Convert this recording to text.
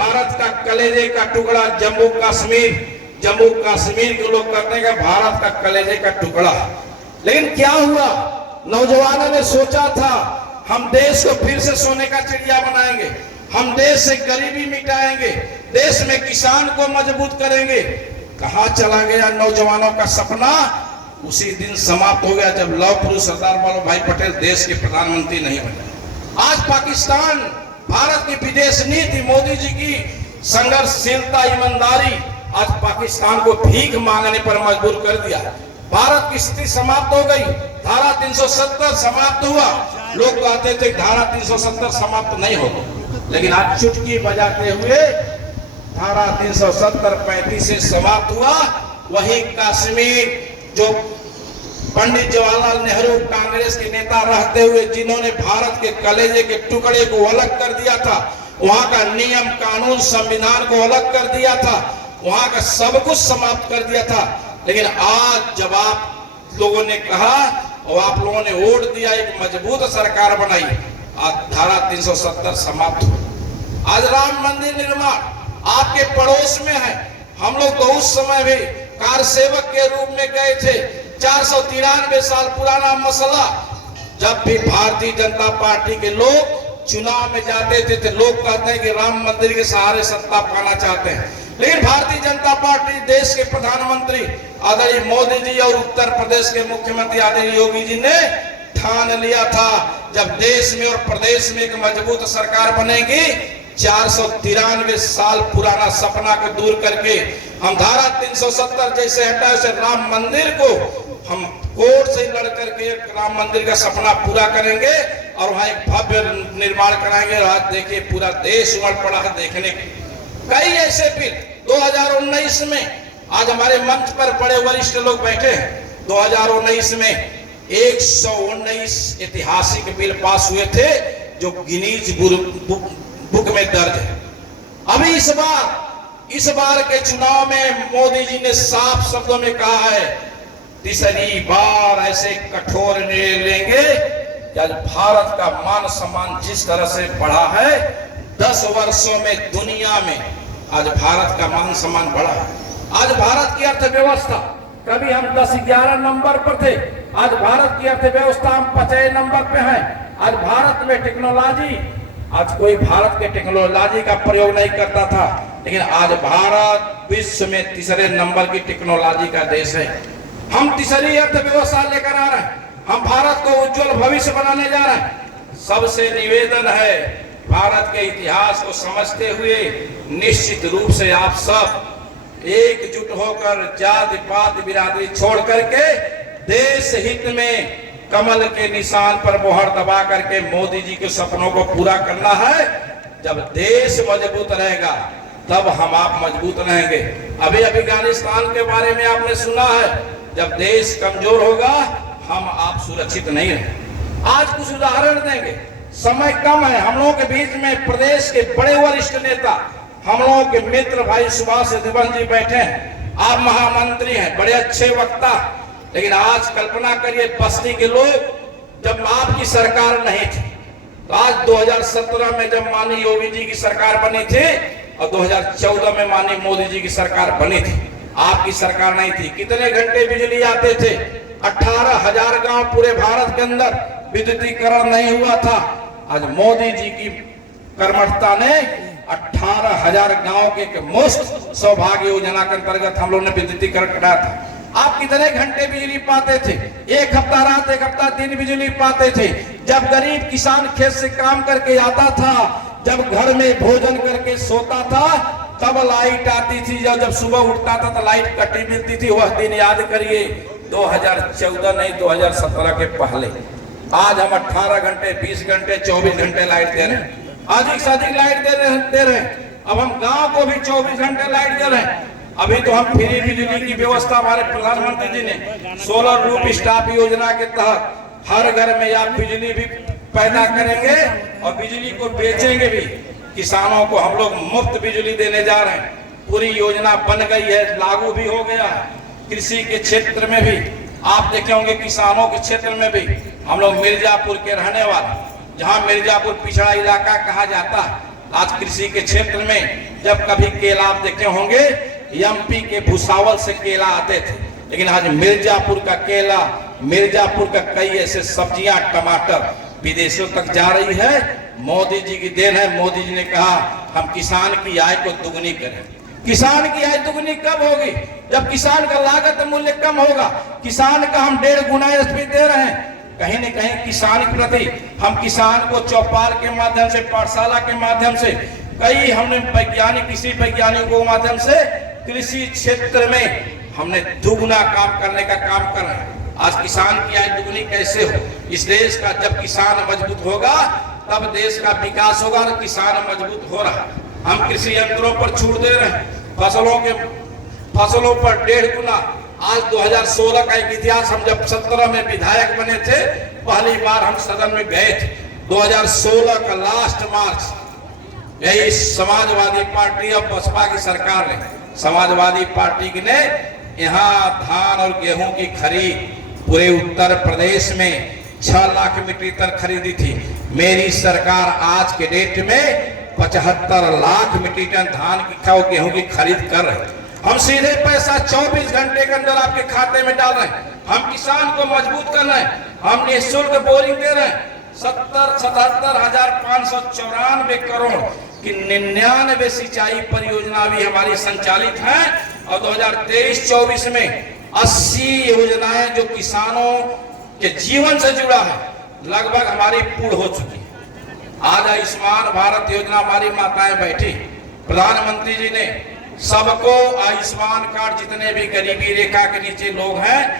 भारत का कलेजे का टुकड़ा जम्मू कश्मीर के लोग कहते हैं कि भारत का कलेजे का टुकड़ा। लेकिन क्या हुआ, नौजवानों ने सोचा था हम देश को फिर से सोने का चिड़िया बनाएंगे, हम देश से गरीबी मिटाएंगे, देश में किसान को मजबूत करेंगे। कहां चला गया नौजवानों का सपना? उसी दिन समाप्त हो गया जब लौह पुरुष सरदार वल्लभ भाई पटेल देश के प्रधानमंत्री नहीं बने। आज पाकिस्तान, भारत की विदेश नीति, मोदी जी की संघर्षशीलता, ईमानदारी आज पाकिस्तान को भीख मांगने पर मजबूर कर दिया। भारत की स्थिति समाप्त हो गई, धारा 370 समाप्त हुआ। लोग कहते थे धारा 370 समाप्त नहीं होगा, लेकिन आज चुटकी बजाते हुए धारा 370 35 से समाप्त हुआ। वही कश्मीर जो पंडित जवाहरलाल नेहरू कांग्रेस के नेता रहते हुए जिन्होंने भारत के कलेजे के टुकड़े को अलग कर दिया था, वहां का नियम कानून संविधान को अलग कर दिया था, वहां का सब कुछ समाप्त कर दिया था। लेकिन आज जब आप लोगों ने कहा और आप लोगों ने वोट दिया, एक मजबूत सरकार बनाई, आज धारा 370 समाप्त हो। आज राम मंदिर निर्माण आपके पड़ोस में है। हम लोग तो उस समय भी कार सेवक के रूप में गए थे। 493 साल पुराना मसला। जब भी भारतीय जनता पार्टी के लोग चुनाव में जाते थे तो लोग कहते हैं कि राम मंदिर के सहारे सत्ता पाना चाहते हैं। लेकिन भारतीय जनता पार्टी, देश के प्रधानमंत्री आदरणीय मोदी जी और उत्तर प्रदेश के मुख्यमंत्री आदरणीय योगी जी ने ठान लिया था, जब देश में और प्रदेश में एक मजबूत सरकार बनेगी, 493 साल पुराना सपना को दूर करके हम धारा 370 जैसे हटा उसे राम मंदिर को हम कोर्ट से लड़ करके राम मंदिर का सपना पूरा करेंगे और वहां एक भव्य निर्माण कराएंगे। आज देखिए पूरा देश उमड़ पड़ा है देखने के। कई ऐसे बिल 2019 में आज हमारे मंच पर बड़े वरिष्ठ लोग बैठे हैं। 2019 में 119 ऐतिहासिक बिल पास हुए थे जो गिनीज बुक में दर्ज है। अभी इस बार के चुनाव में मोदी जी ने साफ शब्दों में कहा है, तीसरी बार ऐसे कठोर निर्णय लेंगे कि आज भारत का मान सम्मान जिस तरह से बढ़ा है, 10 वर्षों में दुनिया में आज भारत का मान सम्मान बढ़ा है। आज भारत की अर्थव्यवस्था, कभी हम 10-11 नंबर पर थे, आज भारत की अर्थव्यवस्था हम 50 नंबर पे हैं। आज भारत में टेक्नोलॉजी, आज कोई भारत के टेक्नोलॉजी का प्रयोग नहीं करता था, लेकिन आज भारत विश्व में तीसरे नंबर की टेक्नोलॉजी का देश है। हम तीसरी अर्थव्यवस्था लेकर आ रहे हैं, हम भारत को उज्जवल भविष्य बनाने जा रहे हैं। सबसे निवेदन है, भारत के इतिहास को समझते हुए निश्चित रूप से आप सब एकजुट होकर जाति पात बिरादरी छोड़ करके देश हित में कमल के निशान पर मोहर दबा करके मोदी जी के सपनों को पूरा करना है। जब देश मजबूत रहेगा तब हम आप मजबूत रहेंगे। अभी अफगानिस्तान के बारे में आपने सुना है, जब देश कमजोर होगा हम आप सुरक्षित नहीं रहेंगे। आज कुछ उदाहरण देंगे, समय कम है। हम लोगों के बीच में प्रदेश के बड़े वरिष्ठ नेता, हम लोगों के मित्र भाई सुभाष दिवन जी बैठे हैं। आप महामंत्री हैं, बड़े अच्छे वक्ता। लेकिन आज कल्पना करिए, बस्ती के लोग, जब आपकी सरकार नहीं थी, तो आज 2017 में जब माननीय योगी जी की सरकार बनी थी और 2014 में माननीय मोदी जी की सरकार बनी थी, आपकी सरकार नहीं थी, कितने घंटे बिजली आते थे? 18,000 गांव पूरे भारत के अंदर विद्युतीकरण नहीं हुआ था। आज मोदी जी की कर्मठता ने 18,000 गांव के मुफ्त सौभाग्य योजना के अंतर्गत हम लोग ने विद्युतीकरण कराया था। आप कितने घंटे बिजली पाते थे? एक हफ्ता रात, एक हफ्ता दिन बिजली पाते थे। जब गरीब किसान खेत से काम करके आता था, जब घर में भोजन करके सोता था, तब लाइट आती थी। जब सुबह उठता था तो लाइट कटी मिलती थी। वह दिन याद करिए, 2014 नहीं, 2017 के पहले। आज हम 18 घंटे, 20 घंटे, 24 घंटे लाइट दे रहे हैं। अधिक से अधिक लाइट दे रहे हैं। अब हम गांव को भी 24 घंटे लाइट दे रहे हैं। अभी तो हम फ्री बिजली की व्यवस्था हमारे प्रधानमंत्री जी ने सोलर रूप स्टाफ योजना के तहत हर घर में आप बिजली भी पैदा करेंगे और बिजली को बेचेंगे भी। किसानों को हम लोग मुफ्त बिजली देने जा रहे हैं। पूरी योजना बन गई है, लागू भी हो गया है। कृषि के क्षेत्र में भी आप देखे होंगे, किसानों के क्षेत्र में भी हम लोग मिर्जापुर के रहने वाले, जहां मिर्जापुर पिछड़ा इलाका कहा जाता है, आज कृषि के क्षेत्र में जब कभी केला आप देखे होंगे एमपी के भुसावल से केला आते थे, लेकिन आज मिर्जापुर का केला, मिर्जापुर का कई ऐसे सब्जियां, टमाटर विदेशों तक जा रही है। मोदी जी की देन है। मोदी जी ने कहा हम किसान की आय को दुगनी करें। किसान की आय दुगनी कब होगी? जब किसान का लागत मूल्य कम होगा। किसान का हम 1.5 गुना एसपी दे रहे हैं। कहीं न कहीं किसान के प्रति हम किसान को चौपाल के माध्यम से, पाठशाला के माध्यम से, कई हमने वैज्ञानिक, कृषि वैज्ञानिकों के माध्यम से कृषि क्षेत्र में हमने दुगुना काम करने का काम कर रहे हैं। आज किसान की आय दुगनी कैसे हो? इस देश का जब किसान मजबूत होगा तब देश का विकास होगा। और किसान मजबूत हो रहा है। हम कृषि यंत्रों पर छूट दे रहे हैं, फसलों पर 1.5 गुना। आज 2016 का एक इतिहास, हम जब 17 में विधायक बने थे, पहली बार हम सदन में गए थे। 2016 का लास्ट मार्च, यही समाजवादी पार्टी और बसपा की सरकार ने, समाजवादी पार्टी ने यहाँ धान और गेहूं की खरीद पूरे उत्तर प्रदेश में 6 लाख मीट्रिक टन खरीदी थी। मेरी सरकार आज के डेट में 75 लाख मीट्रिक टन धान की और गेहूं की खरीद कर रहे हैं। हम सीधे पैसा 24 घंटे के अंदर आपके खाते में डाल रहे हैं। हम किसान को मजबूत कर रहे हैं। हम निःशुल्क बोरिंग दे रहे हैं। 77,594 करोड़ की 99 सिंचाई परियोजना भी हमारी संचालित है। और 2023-24 में 80 योजनाएं जो किसानों के जीवन से जुड़ा है, लगभग हमारी पूर्ण हो चुकी है। आज आयुष्मान भारत योजना, हमारी माताएं बैठी, प्रधानमंत्री जी ने सबको आयुष्मान कार्ड, जितने भी गरीबी रेखा के नीचे लोग हैं